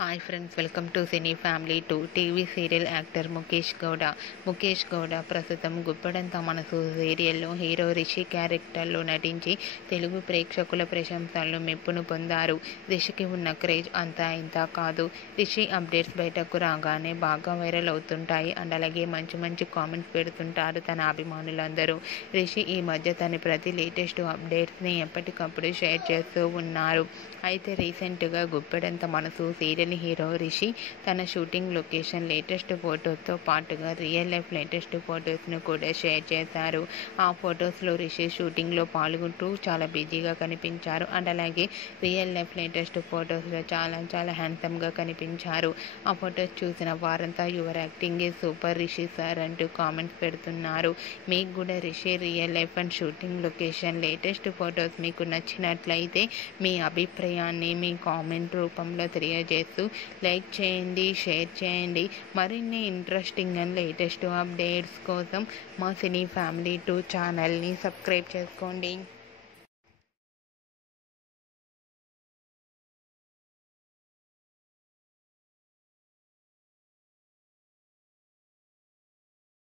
Hi friends, welcome to cine family 2. TV serial actor Mukesh Gowda ప్రస్తుతం గుప్పడంత మనసు సీరియల్లో హీరో రిషి క్యారెక్టర్లో నటించి తెలుగు ప్రేక్షకుల ప్రశంసలు మెప్పును పొందారు. రిషికి ఉన్న క్రేజ్ అంతా ఇంత కాదు. రిషి అప్డేట్స్ బయటకు రాగానే బాగా వైరల్ అవుతుంటాయి అండ్ అలాగే మంచి కామెంట్స్ పెడుతుంటారు తన అభిమానులందరూ. రిషి ఈ మధ్య తన ప్రతి లేటెస్ట్ అప్డేట్స్ని ఎప్పటికప్పుడు షేర్ చేస్తూ ఉన్నారు. అయితే రీసెంట్గా గుప్పెడంత మనసు సీరియల్ హీరో రిషి తన షూటింగ్ లొకేషన్ లేటెస్ట్ ఫొటోస్తో పాటుగా రియల్ లైఫ్ లేటెస్ట్ ఫొటోస్ను కూడా షేర్ చేశారు. ఆ ఫొటోస్లో రిషి షూటింగ్లో పాల్గొంటూ చాలా బిజీగా కనిపించారు అండ్ అలాగే రియల్ లైఫ్ లేటెస్ట్ ఫొటోస్లో చాలా హ్యాండ్సమ్గా కనిపించారు. ఆ ఫొటోస్ చూసిన వారంతా your acting is super Rishi sir అంటూ కామెంట్స్ పెడుతున్నారు. మీకు కూడా Rishi real life and shooting location latest photos మీకు నచ్చినట్లయితే మీ అభిప్రాయాన్ని మీ కామెంట్ రూపంలో తెలియజేస్తూ లైక్ చేయండి, షేర్ చేయండి. మరిన్ని ఇంట్రెస్టింగ్ అండ్ లేటెస్ట్ అప్డేట్స్ కోసం మా సినీ ఫ్యామిలీ 2 ఛానల్ని సబ్స్క్రైబ్ చేసుకోండి.